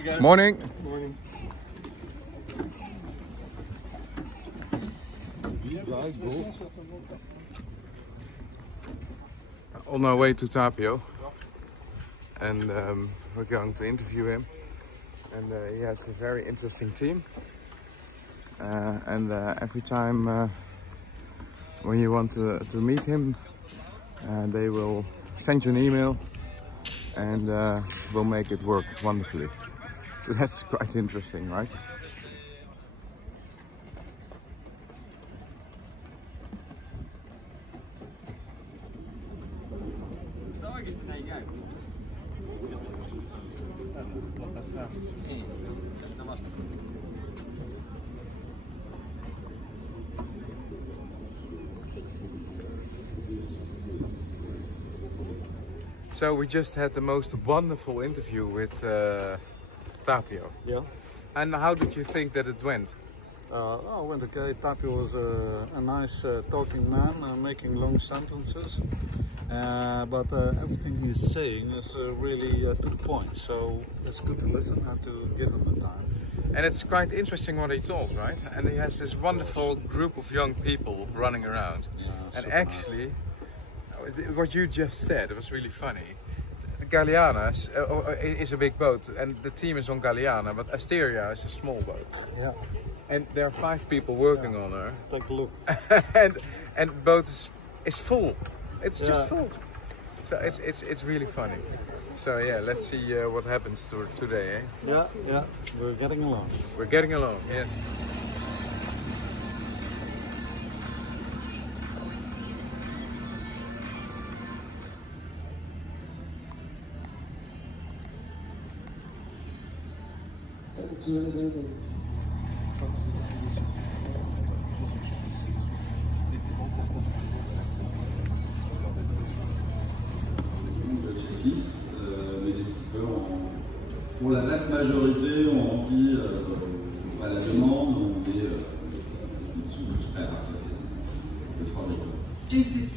Hey guys. Morning. Morning. On our way to Tapio, and we're going to interview him. And he has a very interesting team. And every time when you want to meet him, they will send you an email and will make it work wonderfully. So that's quite interesting, right? So we just had the most wonderful interview with Tapio. Yeah. And how did you think that it went? Oh, went okay. Tapio was a nice talking man, making long sentences. But everything he's saying is really to the point. So it's good to listen and to give him the time. And it's quite interesting what he told, right? And he has this wonderful group of young people running around. Yeah, and actually, nice. What you just said, it was really funny. Galeana is a big boat, and the team is on Galeana, but Asteria is a small boat. Yeah. And there are 5 people working on her. Take a look. and the boat is full. It's just full. So it's really funny. So yeah, let's see what happens today. Eh? Yeah. We're getting along. We're getting along. Yes. Mais les skippers, pour la vaste majorité, ont rempli la demande, ils sont tous prêts à partir quasiment, les 3 écoles. Et c'est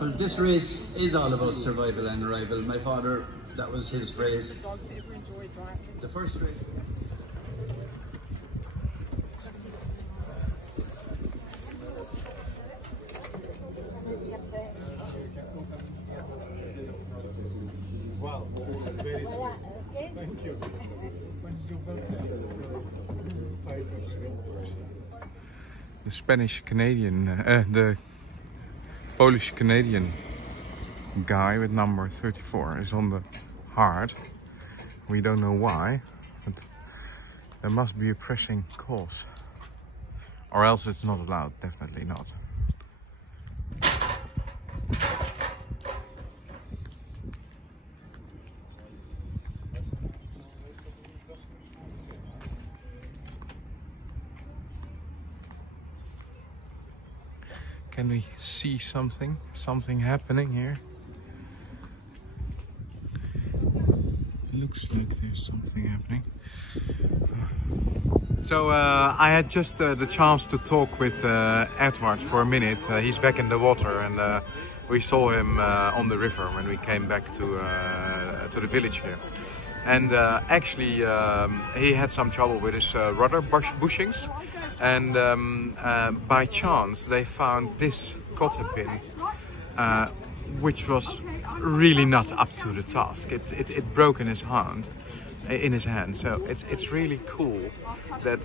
Well, this race is all about survival and arrival. My father, that was his phrase. The first race. Wow, very sweet. Thank you. The Spanish-Canadian, the Polish-Canadian guy with number 34 is on the hard. We don't know why, but there must be a pressing cause. Or else it's not allowed, definitely not. Can we see something happening here? Looks like there's something happening. So I had just the chance to talk with Edward for a minute. He's back in the water, and we saw him on the river when we came back to the village here. And actually he had some trouble with his rudder bushings, and by chance they found this cotter pin, which was really not up to the task. It broke in his hand. So it's really cool that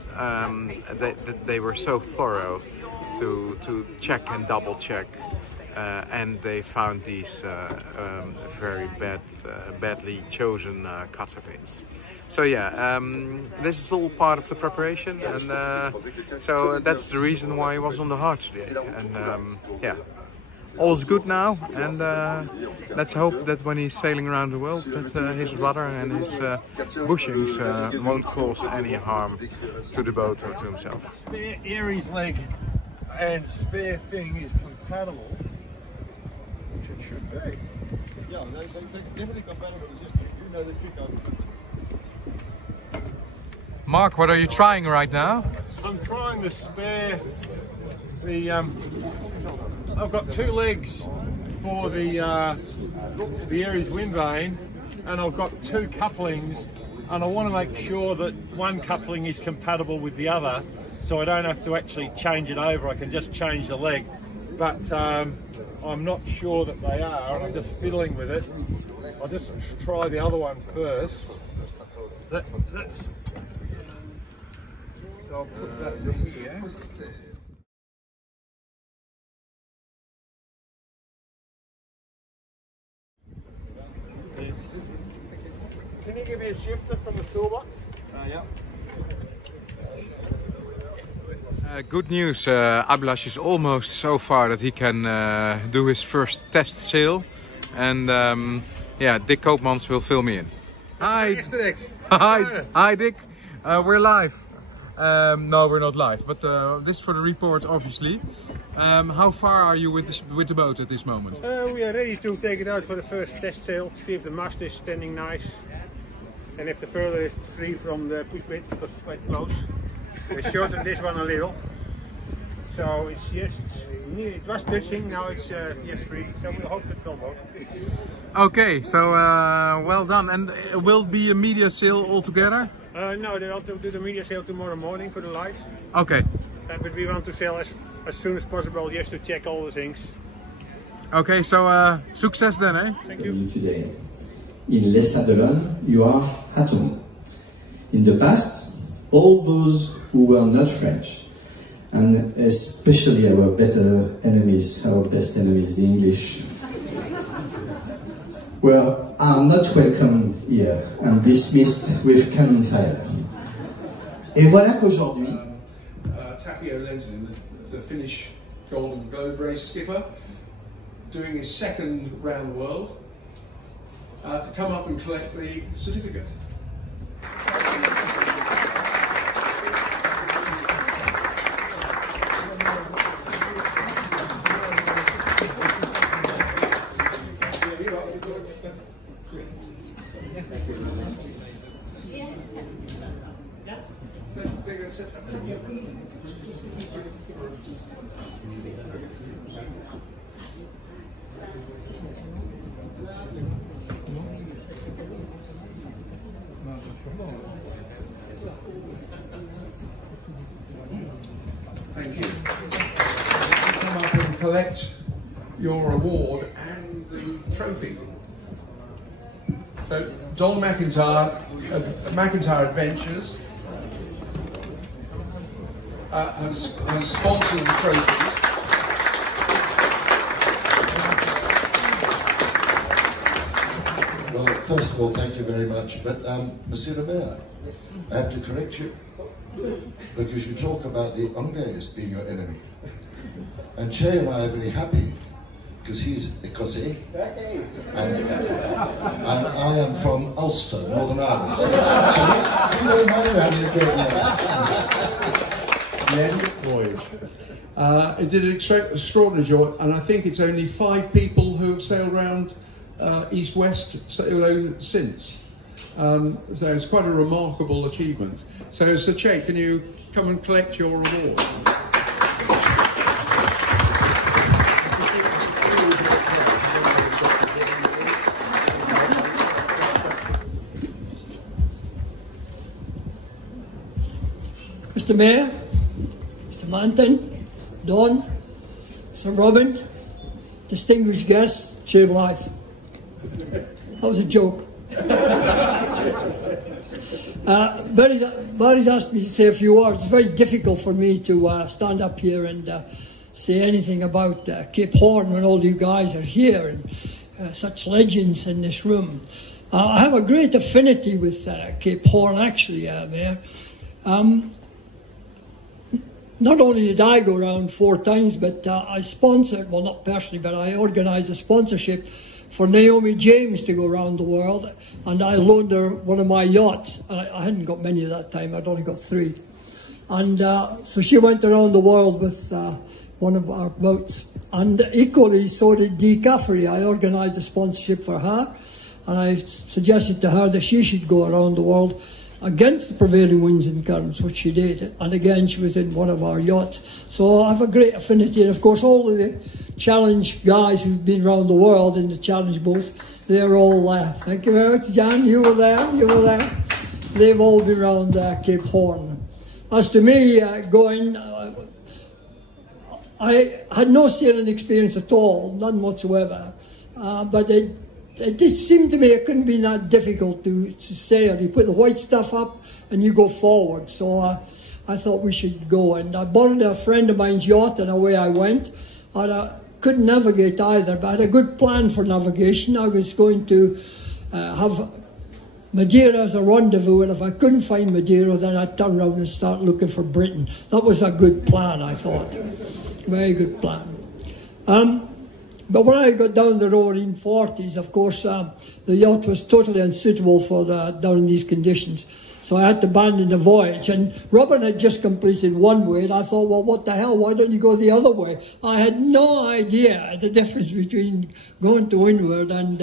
they were so thorough to check and double check. And they found these very badly chosen cutter pins. So yeah, this is all part of the preparation, and so that's the reason why he was on the hard today. And yeah, all's good now, and let's hope that when he's sailing around the world, that his rudder and his bushings won't cause any harm to the boat or to himself. Spare Aries leg and spare thing is compatible. Which it should be. Yeah, they're definitely compatible. It's just, you know, they pick out. Mark, what are you trying right now? I'm trying to spare the. I've got 2 legs for the Aries wind vane, and I've got 2 couplings, and I want to make sure that one coupling is compatible with the other, so I don't have to actually change it over. I can just change the leg, but I'm not sure that they are, and I'm just fiddling with it. I'll just try the other one first. That's. So I'll put that here. Can you give me a shifter from the toolbox? Yeah. Good news, Ablash is almost so far that he can do his first test sail. And yeah, Dick Koopmans will fill me in. Hi! Hi Dick! We're live. No, we're not live, but this is for the report, obviously. How far are you with the boat at this moment? We are ready to take it out for the first test sail, see if the mast is standing nice, and if the further is free from the push bit, because it's quite close. We shortened this one a little, so it's just, it was touching, now it's just free, so we hope it will work. Okay, so well done. And will it be a media sail altogether? No, they'll do the media sail tomorrow morning for the light. Okay. But we want to sail as soon as possible, just to check all the things. Okay, so success then, eh? Thank you. Today. In Les Sables, you are at home. In the past, all those who were not French, and especially our better enemies, our best enemies, the English, are not welcome here and dismissed with cannon fire. Et voilà qu'aujourd'hui, Tapio Lentonen, the Finnish Golden Globe race skipper, doing his 2nd round the world, to come up and collect the certificate. Thank you. Come up and collect your award and the trophy. So, Don McIntyre, McIntyre Adventures, has sponsored the trophy. Well, first of all, thank you very much. But, Monsieur le Maire, I have to correct you, because you talk about the Anglais being your enemy. And Che and I are very happy, because he's Ecossais, and I am from Ulster, Northern Ireland. So we don't mind having a great Voyage. It did an extraordinary job, and I think it's only 5 people who have sailed around east-west since. So it's quite a remarkable achievement. So Sir Che, can you come and collect your award? Mr. Mayor, Mr. Manton, Don, Sir Robin, distinguished guests, Che Blythe. That was a joke. Barry's asked me to say a few words. It's very difficult for me to stand up here and say anything about Cape Horn when all you guys are here and such legends in this room. I have a great affinity with Cape Horn, actually, Mayor. Not only did I go around 4 times, but I sponsored, well, not personally, but I organised a sponsorship for Naomi James to go around the world, and I loaned her one of my yachts. I hadn't got many at that time, I'd only got 3. And so she went around the world with one of our boats. And equally, so did Dee Caffery. I organised a sponsorship for her, and I suggested to her that she should go around the world against the prevailing winds and currents, which she did. And again, she was in one of our yachts. So I have a great affinity. And of course, all of the challenge guys who've been around the world in the challenge boats, they're all there. Thank you very much, Jan. You were there. You were there. They've all been around Cape Horn. As to me going, I had no sailing experience at all, none whatsoever. But it did seem to me it couldn't be that difficult to sail. You put the white stuff up and you go forward. So I thought we should go. And I borrowed a friend of mine's yacht and away I went. And I couldn't navigate either, but I had a good plan for navigation. I was going to have Madeira as a rendezvous, and if I couldn't find Madeira, then I'd turn around and start looking for Britain. That was a good plan, I thought. Very good plan. But when I got down the roaring 40s, of course, the yacht was totally unsuitable for down in these conditions. So I had to abandon the voyage. And Robin had just completed one way, and I thought, well, what the hell, why don't you go the other way? I had no idea the difference between going to windward and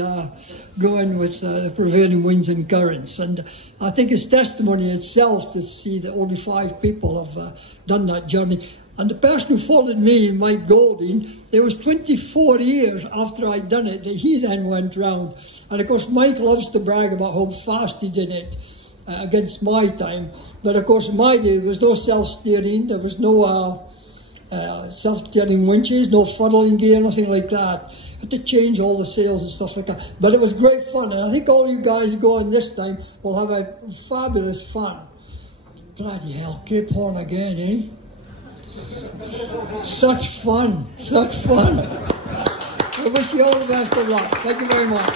going with the prevailing winds and currents. And I think it's testimony itself to see that only 5 people have done that journey. And the person who followed me, Mike Golding, it was 24 years after I'd done it that he then went round. And of course, Mike loves to brag about how fast he did it against my time. But of course, in my day, there was no self-steering, there was no self-steering winches, no funnelling gear, nothing like that. You had to change all the sails and stuff like that. But it was great fun, and I think all you guys going this time will have a fabulous fun. Bloody hell, Cape Horn again, eh? Such fun, such fun. I wish you all the best of luck. Thank you very much.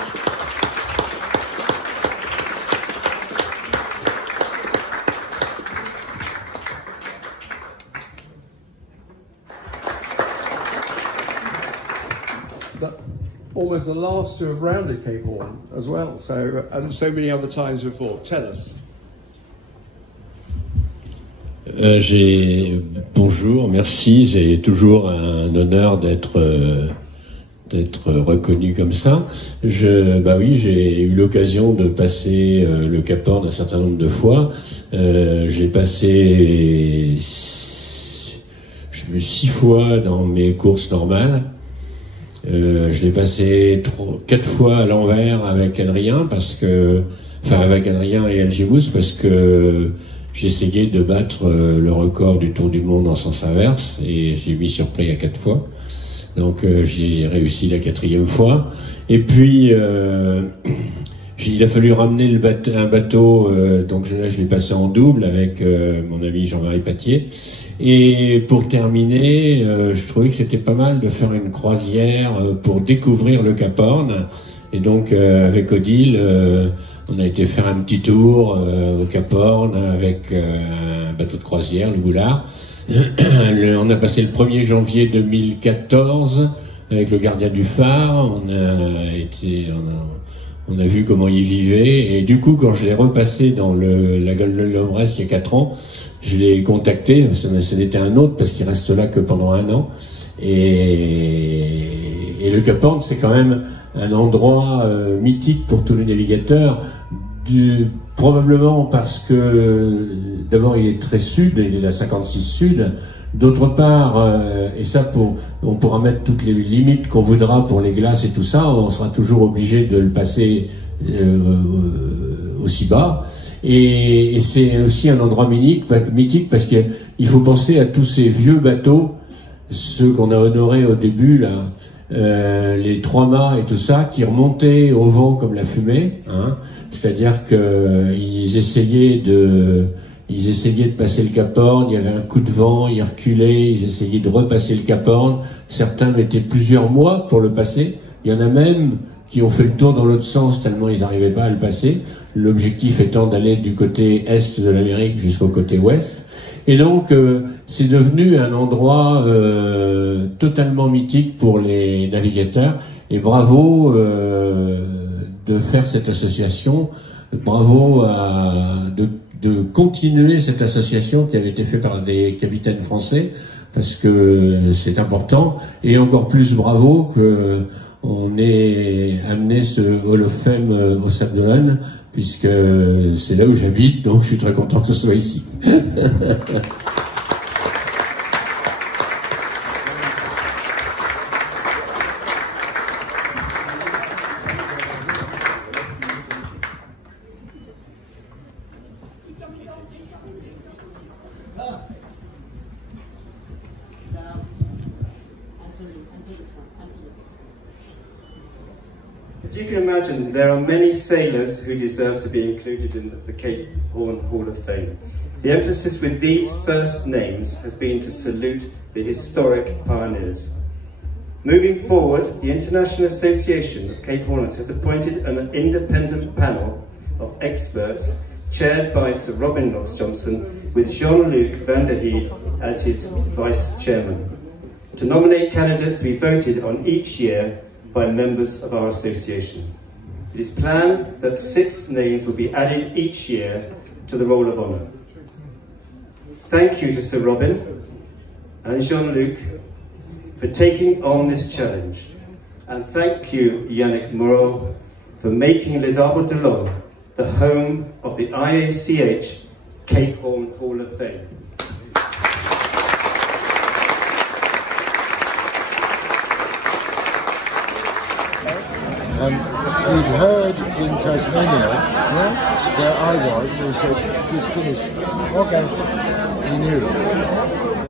Almost the last to have rounded Cape Horn as well, so and so many other times before. Tell us. Bonjour, merci. C'est toujours un honneur d'être reconnu comme ça. Oui, j'ai eu l'occasion de passer le Cap Horn un certain nombre de fois. Je l'ai passé 6 fois dans mes courses normales. Je l'ai passé 4 fois à l'envers avec Adrien avec Adrien et Algibus parce que j'essayais de battre le record du Tour du Monde en sens inverse et j'ai mis sur play à 4 fois. Donc j'ai réussi la 4e fois. Et puis il a fallu ramener un bateau, donc là je l'ai passé en double avec mon ami Jean-Marie Patier. Et pour terminer, je trouvais que c'était pas mal de faire une croisière pour découvrir le Cap Horn. Et donc avec Odile, on a été faire un petit tour au Cap Horn avec un bateau de croisière, le Boulard. On a passé le 1er janvier 2014 avec le gardien du phare. On a vu comment il vivait. Et du coup, quand je l'ai repassé dans la Golden Lombresse il y a 4 ans, je l'ai contacté. Ce n'était un autre parce qu'il reste là que pendant 1 an. Et le Cap Horn, c'est quand même un endroit mythique pour tous les navigateurs. Probablement parce que d'abord il est très sud, il est à 56 sud. D'autre part, et ça on pourra mettre toutes les limites qu'on voudra pour les glaces et tout ça, on sera toujours obligé de le passer aussi bas. Et c'est aussi un endroit mythique parce qu'il faut penser à tous ces vieux bateaux, ceux qu'on a honorés au début là, les 3 mâts et tout ça, qui remontaient au vent comme la fumée, hein. C'est-à-dire qu'ils essayaient de passer le Cap Horn, il y avait un coup de vent, ils reculaient, ils essayaient de repasser le Cap Horn. Certains mettaient plusieurs mois pour le passer. Il y en a même qui ont fait le tour dans l'autre sens tellement ils n'arrivaient pas à le passer. L'objectif étant d'aller du côté est de l'Amérique jusqu'au côté ouest. Et donc, c'est devenu un endroit totalement mythique pour les navigateurs. Et bravo de faire cette association. Bravo de continuer cette association qui avait été faite par des capitaines français, parce que c'est important. Et encore plus bravo que on ait amené ce Hall of Fame au Sable d'Olonne, puisque c'est là où j'habite, donc je suis très content que ce soit ici. As you can imagine, there are many sailors who deserve to be included in the Cape Horn Hall of Fame. The emphasis with these first names has been to salute the historic pioneers. Moving forward, the International Association of Cape Horners has appointed an independent panel of experts chaired by Sir Robin Knox-Johnson, with Jean-Luc Vendee as his vice chairman, to nominate candidates to be voted on each year by members of our association. It is planned that 6 names will be added each year to the Roll of Honour. Thank you to Sir Robin and Jean-Luc for taking on this challenge, and thank you Yannick Moreau for making Les Arbres de l'Homme the home of the IACH Cape Horn Hall of Fame. We'd heard in Tasmania, where I was, they said, just finished. Okay. He knew.